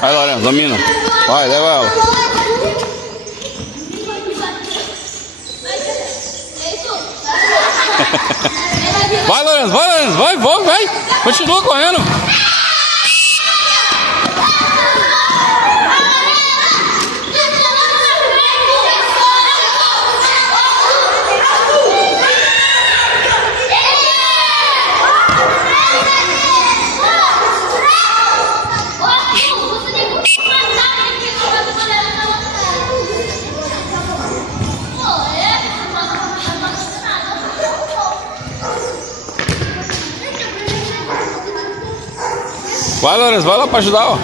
Vai, Lourenço, domina. Vai, leva ela. Vai, Lourenço, vai. Continua correndo. Vai, Lourenço, vai lá pra ajudar, ó.